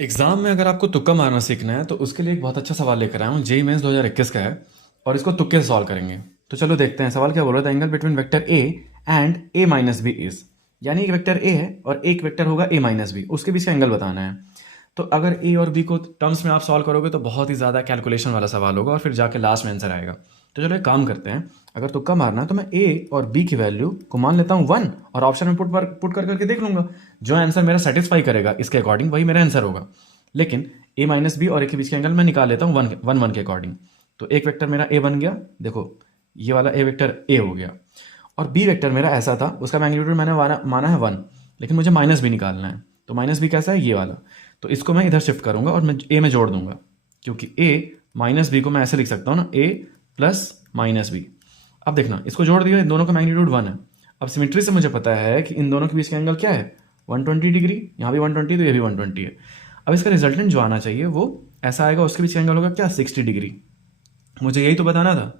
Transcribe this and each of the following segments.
Exam में अगर आपको तुक्का मारना सीखना है तो उसके लिए एक बहुत अच्छा सवाल लेकर आया हूँ। जेईई मेंस 2021 का है और इसको तुक्के से सॉल्व करेंगे। तो चलो देखते हैं सवाल क्या बोल रहा था। Angle between vector A and A minus B is, यानी एक वेक्टर ए है और एक वेक्टर होगा ए माइनस बी, उसके बीच का एंगल बताना है। तो अगर ए और बी को टर्म्स में आप सॉल्व करोगे तो बहुत ही ज़्यादा कैलकुलेशन वाला सवाल होगा और फिर जाके लास्ट में आंसर आएगा। तो चलो एक काम करते हैं, अगर तुक्का मारना है तो मैं ए और बी की वैल्यू को मान लेता हूँ 1 और ऑप्शन में पुट कर करके देख लूंगा। जो आंसर मेरा सेटिस्फाई करेगा इसके अकॉर्डिंग वही मेरा आंसर होगा। लेकिन ए माइनस बी और ए के बीच के एंगल मैं निकाल लेता हूँ वन के अकॉर्डिंग। तो एक वेक्टर मेरा ए बन गया, देखो ये वाला ए वेक्टर ए हो गया, और बी वेक्टर मेरा ऐसा था, उसका मैग्नीट्यूड मैंने माना है 1, लेकिन मुझे माइनस बी निकालना है। तो माइनस बी कैसा है, ये वाला। तो इसको मैं इधर शिफ्ट करूंगा और मैं ए में जोड़ दूंगा, क्योंकि ए माइनस बी को मैं ऐसे लिख सकता हूँ ना, ए प्लस माइनस बी। अब देखना, इसको जोड़ दिया, इन दोनों का मैग्नीट्यूड 1 है। अब सिमेट्री से मुझे पता है कि इन दोनों के बीच का एंगल क्या है, 120 डिग्री। यहाँ भी 120 तो ये भी 120 है। अब इसका रिजल्टेंट जो आना चाहिए वो ऐसा आएगा, उसके बीच का एंगल होगा क्या, 60 डिग्री। मुझे यही तो बताना था।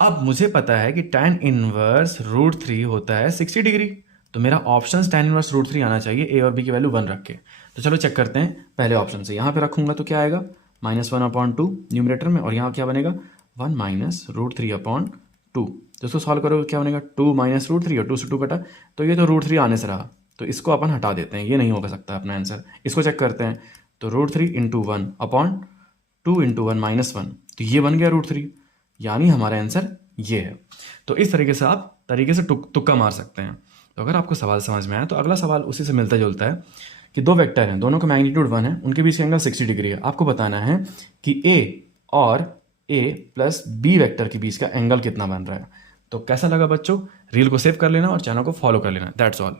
अब मुझे पता है कि tan इनवर्स √3 होता है 60 डिग्री। तो मेरा ऑप्शन tan इनवर्स √3 आना चाहिए, ए और बी की वैल्यू 1 रख के। तो चलो चेक करते हैं पहले ऑप्शन से। यहाँ पे रखूंगा तो क्या आएगा, -1/2 न्यूमरेटर में, और यहाँ क्या बनेगा 1 माइनस √3/2। तो इसको सॉल्व करोगे क्या बनेगा, 2 माइनस √3 और 2 से 2 कटा, तो ये तो √3 आने से रहा, तो इसको अपन हटा देते हैं, ये नहीं हो सकता अपना आंसर। इसको चेक करते हैं, तो √3 इंटू 1/2 इंटू 1 -1, तो ये बन गया √3, यानी हमारा आंसर ये है। तो इस तरीके से आप तुक्का मार सकते हैं। तो अगर आपको सवाल समझ में आया तो अगला सवाल उसी से मिलता जुलता है कि दो वेक्टर हैं, दोनों का मैग्नीट्यूड 1 है, उनके बीच का एंगल 60 डिग्री है। आपको बताना है कि ए और ए प्लस बी वेक्टर के बीच का एंगल कितना बन रहा है। तो कैसा लगा बच्चों, रील को सेव कर लेना और चैनल को फॉलो कर लेना। That's all.